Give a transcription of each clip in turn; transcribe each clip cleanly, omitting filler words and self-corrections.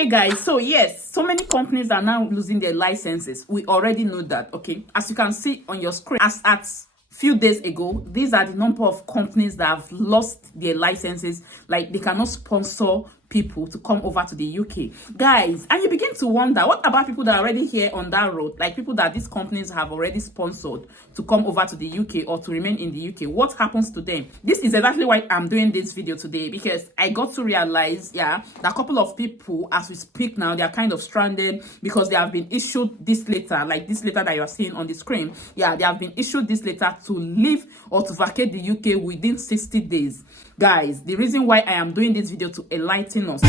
Okay, guys, so yes, so many companies are now losing their licenses. We already know that. Okay, as you can see on your screen, as at few days ago, these are the number of companies that have lost their licenses. Like, they cannot sponsor people to come over to the UK, guys. And you begin to wonder, what about people that are already here on that road, like people that these companies have already sponsored to come over to the UK or to remain in the UK? What happens to them? This is exactly why I'm doing this video today, because I got to realize, that a couple of people, as we speak now, they are kind of stranded because they have been issued this letter, like this letter that you are seeing on the screen. They have been issued this letter to leave or to vacate the UK within 60 days. Guys, the reason why I am doing this video to enlighten us.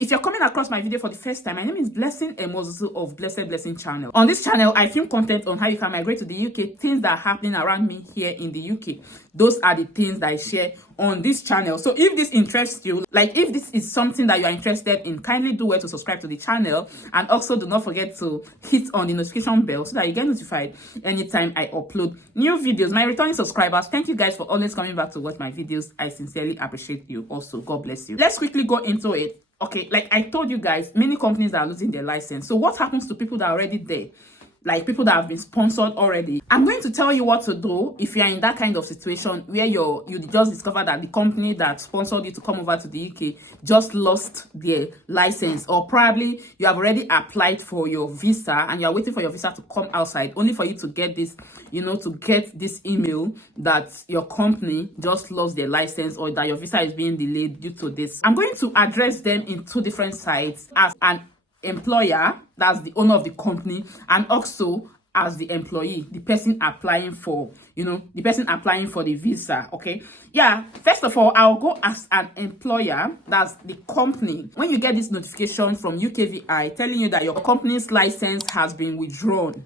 If you're coming across my video for the first time, my name is Blessing Emozuzu of Blessed Blessing channel. On this channel, I film content on how you can migrate to the UK, things that are happening around me here in the UK. Those are the things that I share on this channel. So if this interests you, like if this is something that you are interested in, kindly do well to subscribe to the channel, and also do not forget to hit on the notification bell so that you get notified anytime I upload new videos. My returning subscribers, thank you guys for always coming back to watch my videos. I sincerely appreciate you. Also, God bless you. Let's quickly go into it. Okay, like I told you guys, many companies are losing their license. So what happens to people that are already there? Like people that have been sponsored already. I'm going to tell you what to do if you're in that kind of situation where you just discovered that the company that sponsored you to come over to the UK just lost their license, or probably you have already applied for your visa and you're waiting for your visa to come outside, only for you to get this, to get this email that your company just lost their license or that your visa is being delayed due to this. I'm going to address them in two different sides: as an employer, that's the owner of the company, and also as the employee, the person applying for the visa. Okay, first of all, I'll go as an employer, that's the company. When you get this notification from UKVI telling you that your company's license has been withdrawn,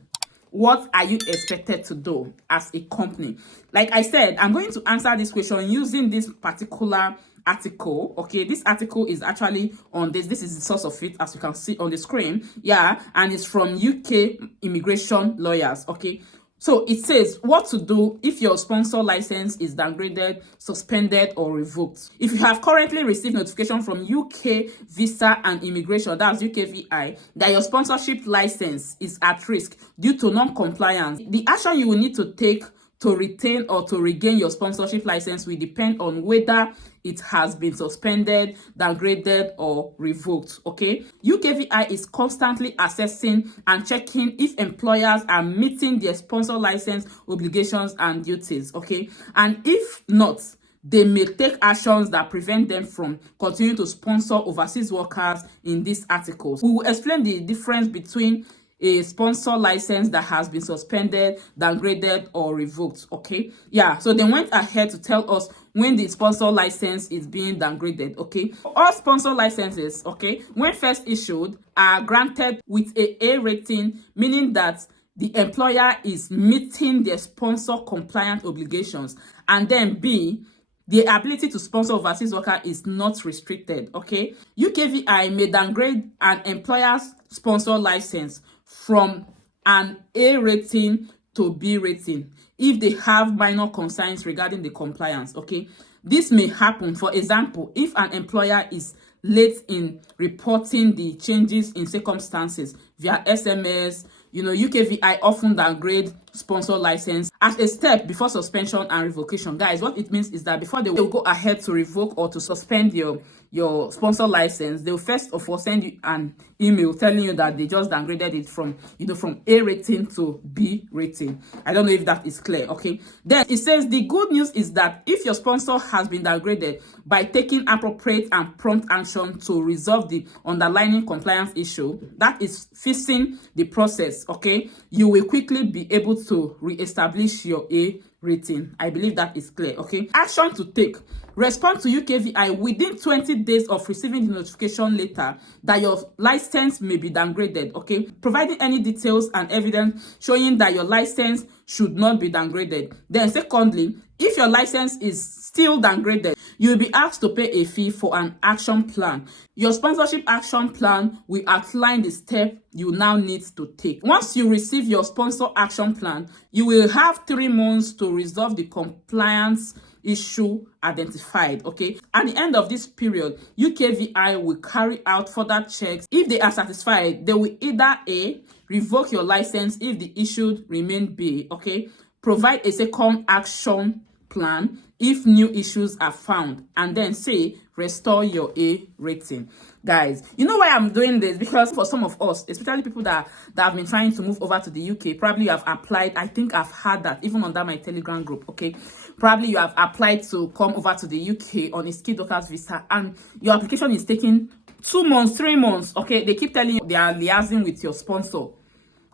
what are you expected to do as a company? Like I said, I'm going to answer this question using this particular article. Okay, this article is actually on this is the source of it, as you can see on the screen. And it's from UK immigration lawyers. Okay, so it says what to do if your sponsor license is downgraded, suspended, or revoked. If you have currently received notification from UK Visa and Immigration, that's UKVI, that your sponsorship license is at risk due to non-compliance, the action you will need to take to retain or to regain your sponsorship license will depend on whether it has been suspended, downgraded, or revoked. Okay, UKVI is constantly assessing and checking if employers are meeting their sponsor license obligations and duties. Okay, and if not, they may take actions that prevent them from continuing to sponsor overseas workers in these articles. We will explain the difference between a sponsor license that has been suspended, downgraded, or revoked. Okay, so they went ahead to tell us when the sponsor license is being downgraded. Okay, all sponsor licenses, okay, when first issued, are granted with A rating, meaning that the employer is meeting their sponsor compliant obligations, and then B, the ability to sponsor overseas worker is not restricted. Okay, UKVI may downgrade an employer's sponsor license from an A rating to B rating if they have minor concerns regarding the compliance. Okay, this may happen, for example, if an employer is late in reporting the changes in circumstances via SMS. UKVI often downgrade sponsor license as a step before suspension and revocation. Guys, what it means is that before they will go ahead to revoke or to suspend your sponsor license, they will first of all send you an email telling you that they just downgraded it from A rating to B rating. I don't know if that is clear. Okay, then it says the good news is that if your sponsor has been downgraded, by taking appropriate and prompt action to resolve the underlying compliance issue, that is fixing the process, okay, you will quickly be able to re-establish your A rating. I believe that is clear. Okay, action to take: respond to UKVI within 20 days of receiving the notification letter that your license may be downgraded. Okay, providing any details and evidence showing that your license should not be downgraded. Then secondly, if your license is still downgraded, you'll be asked to pay a fee for an action plan. Your sponsorship action plan will outline the step you now need to take. Once you receive your sponsor action plan, you will have 3 months to resolve the compliance issue identified. Okay, at the end of this period, UKVI will carry out further checks. If they are satisfied, they will either A, revoke your license if the issue remain B, okay, provide a second action plan if new issues are found, and then C, restore your A rating. Guys, you know why I'm doing this? Because for some of us, especially people that have been trying to move over to the UK, probably you have applied. I think I've had that even under my Telegram group. Okay, probably you have applied to come over to the UK on a skilled workers visa, and your application is taking 2 months, 3 months. Okay, they keep telling you they are liaising with your sponsor.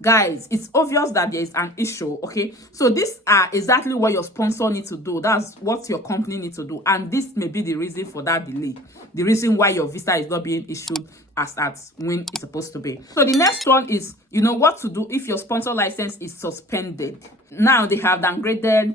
Guys, it's obvious that there is an issue. Okay, so these are exactly what your sponsor needs to do. That's what your company needs to do, and this may be the reason for that delay, the reason why your visa is not being issued as at when it's supposed to be. So the next one is, you know, what to do if your sponsor license is suspended. Now they have downgraded,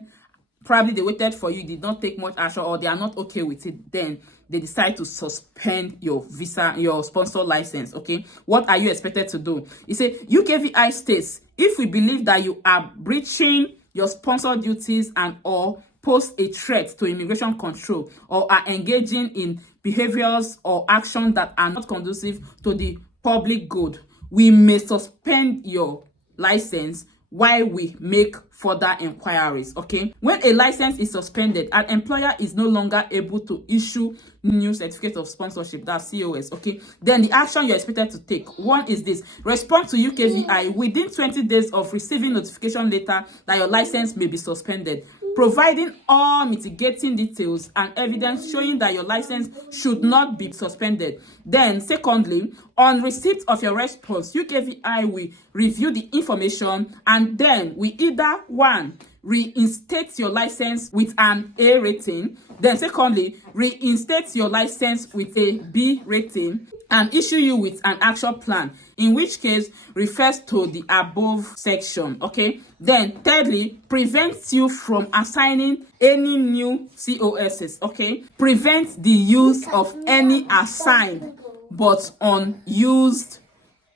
probably they waited for you, did not take much action, or they are not okay with it, then they decide to suspend your visa, your sponsor license. Okay, what are you expected to do? It says UKVI states, if we believe that you are breaching your sponsor duties and or pose a threat to immigration control or are engaging in behaviors or actions that are not conducive to the public good, we may suspend your license while we make further inquiries. Okay, when a license is suspended, an employer is no longer able to issue new certificate of sponsorship, that's CoS. Okay, then the action you're expected to take, one is this: respond to UKVI within 20 days of receiving notification letter that your license may be suspended, providing all mitigating details and evidence showing that your license should not be suspended. Then secondly, on receipt of your response, UKVI will review the information and then we either, one, reinstate your license with an A rating, then secondly, reinstate your license with a B rating and issue you with an action plan, in which case refers to the above section. Okay, then thirdly, prevents you from assigning any new COSs. Okay, prevent the use of any assigned but unused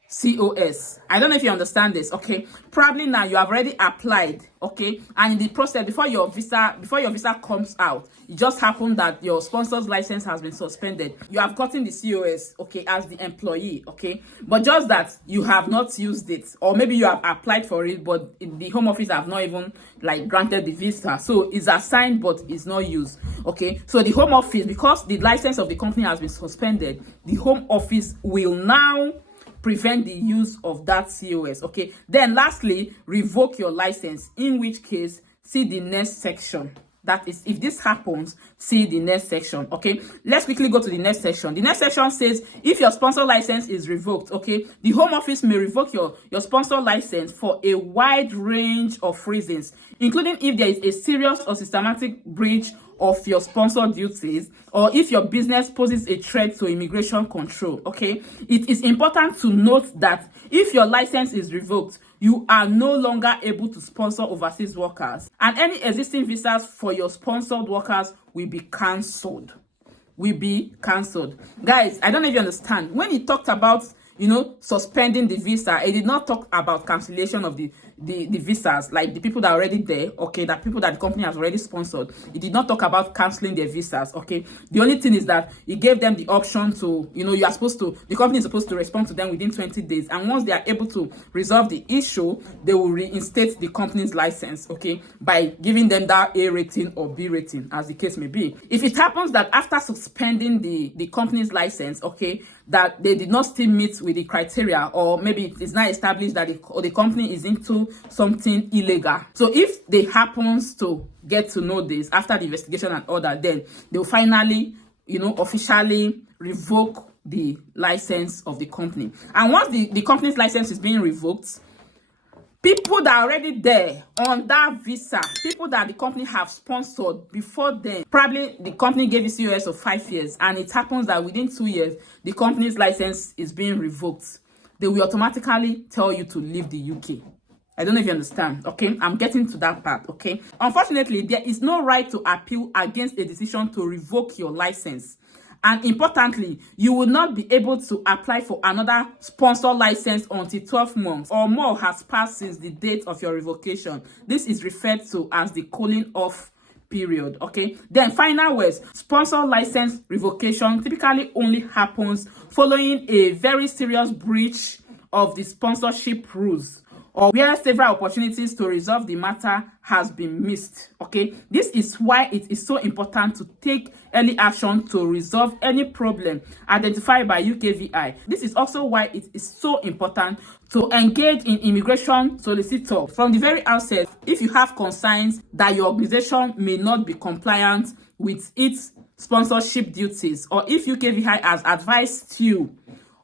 COS. I don't know if you understand this. Okay, probably now you have already applied. Okay, and in the process, before your visa comes out, it just happened that your sponsor's license has been suspended. You have gotten the COS, okay, as the employee. Okay, but just that you have not used it, or maybe you have applied for it, but the home office have not even like granted the visa, so it's assigned but it's not used. Okay, so the home office, because the license of the company has been suspended, the home office will now prevent the use of that COS. Okay, then lastly, revoke your license, in which case see the next section. That is, if this happens, see the next section. Okay, let's quickly go to the next section. The next section says, if your sponsor license is revoked, okay, the home office may revoke your sponsor license for a wide range of reasons, including if there is a serious or systematic breach of your sponsor duties, or if your business poses a threat to immigration control. Okay, it is important to note that if your license is revoked, you are no longer able to sponsor overseas workers, and any existing visas for your sponsored workers will be cancelled. Guys, I don't know if you understand. When he talked about, you know, suspending the visa, it did not talk about cancellation of the visas, like the people that are already there, okay, that people that the company has already sponsored. It did not talk about canceling their visas. Okay, the only thing is that it gave them the option to, you know, the company is supposed to respond to them within 20 days, and once they are able to resolve the issue, they will reinstate the company's license, okay, by giving them that A rating or B rating, as the case may be. If it happens that after suspending the company's license, okay, that they did not still meet with the criteria, or maybe it is now established that the company is into something illegal. So if they happens to get to know this after the investigation and all that, then they will finally, you know, officially revoke the license of the company. And once the company's license is being revoked, people that are already there on that visa, people that the company have sponsored before then, probably the company gave you COS of 5 years, and it happens that within 2 years, the company's license is being revoked, they will automatically tell you to leave the UK. I don't know if you understand, okay? I'm getting to that part, okay? Unfortunately, there is no right to appeal against a decision to revoke your license. And importantly, you will not be able to apply for another sponsor license until 12 months or more has passed since the date of your revocation. This is referred to as the cooling off period, okay? Then final words, sponsor license revocation typically only happens following a very serious breach of the sponsorship rules, or where several opportunities to resolve the matter has been missed, okay? This is why it is so important to take early action to resolve any problem identified by UKVI. This is also why it is so important to engage in immigration solicitor from the very outset if you have concerns that your organization may not be compliant with its sponsorship duties, or if UKVI has advised you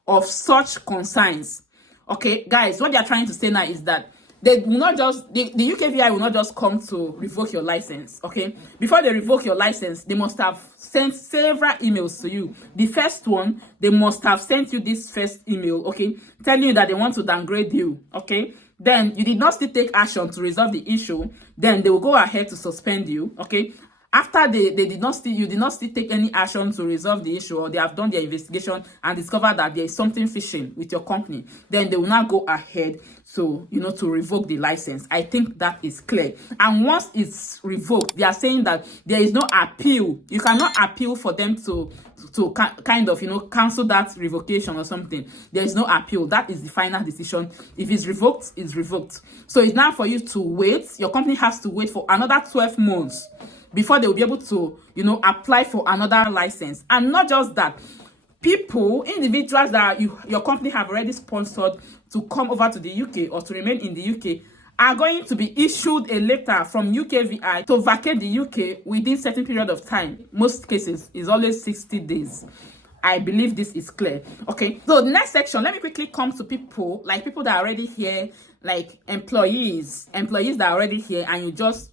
of such concerns. Okay, guys, what they are trying to say now is that they will not just, the UKVI will not just come to revoke your license, okay? Before they revoke your license, they must have sent several emails to you. The first one, they must have sent you this first email, okay, telling you that they want to downgrade you, okay? Then you did not still take action to resolve the issue. Then they will go ahead to suspend you, okay? After you did not still take any action to resolve the issue, or they have done their investigation and discovered that there is something fishy with your company, then they will now go ahead to, to revoke the license. I think that is clear. And once it's revoked, they are saying that there is no appeal. You cannot appeal for them to kind of, cancel that revocation or something. There is no appeal. That is the final decision. If it's revoked, it's revoked. So it's now for you to wait. Your company has to wait for another 12 months before they will be able to, apply for another license. And not just that, individuals that your company have already sponsored to come over to the UK or to remain in the UK are going to be issued a letter from UKVI to vacate the UK within a certain period of time. Most cases is always 60 days. I believe this is clear. Okay, so the next section, let me quickly come to people that are already here, like employees that are already here, and you just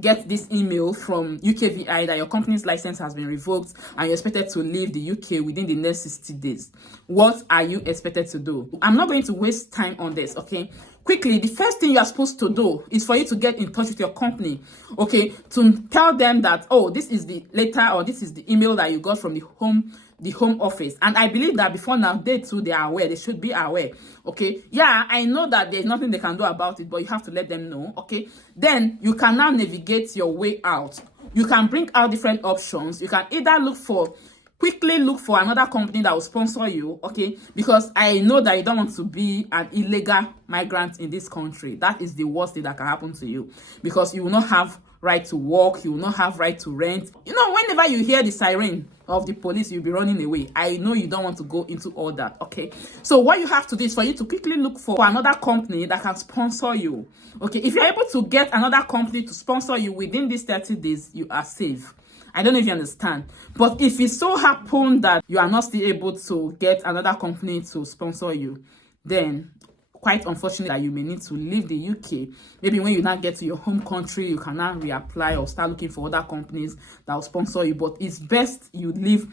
get this email from UKVI that your company's license has been revoked and you're expected to leave the UK within the next 60 days. What are you expected to do? I'm not going to waste time on this, okay? Quickly, the first thing you are supposed to do is for you to get in touch with your company, okay? To tell them that, oh, this is the letter or this is the email that you got from the home office. And I believe that before now, they are aware. They should be aware, okay? Yeah, I know that there's nothing they can do about it, but you have to let them know, okay? Then you can now navigate your way out. You can bring out different options. You can either quickly look for another company that will sponsor you, okay? Because I know that you don't want to be an illegal migrant in this country. That is the worst thing that can happen to you, because you will not have right to work, you will not have right to rent. Whenever you hear the siren of the police, you'll be running away. I know you don't want to go into all that, okay? So what you have to do is for you to quickly look for another company that can sponsor you, okay? If you're able to get another company to sponsor you within these 30 days, you are safe. I don't know if you understand. But if it so happens that you are not still able to get another company to sponsor you, then quite unfortunate that you may need to leave the UK. Maybe when you now get to your home country, you can now reapply or start looking for other companies that will sponsor you. But it's best you leave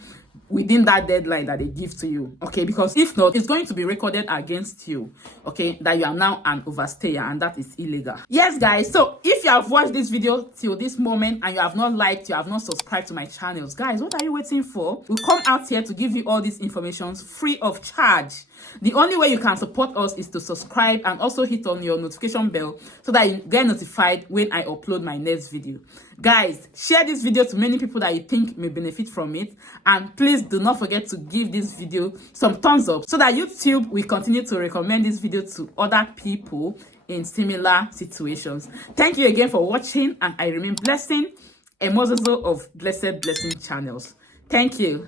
within that deadline that they give to you, okay? Because if not, it's going to be recorded against you, okay, that you are now an overstayer, and that is illegal. Yes, guys, so if you have watched this video till this moment and you have not liked, you have not subscribed to my channels, guys, what are you waiting for? We'll come out here to give you all these information free of charge. The only way you can support us is to subscribe and also hit on your notification bell so that you get notified when I upload my next video. Guys, share this video to many people that you think may benefit from it, and please do not forget to give this video some thumbs up so that YouTube will continue to recommend this video to other people in similar situations. Thank you again for watching, and I remain blessing, a morsel of blessing channels. Thank you.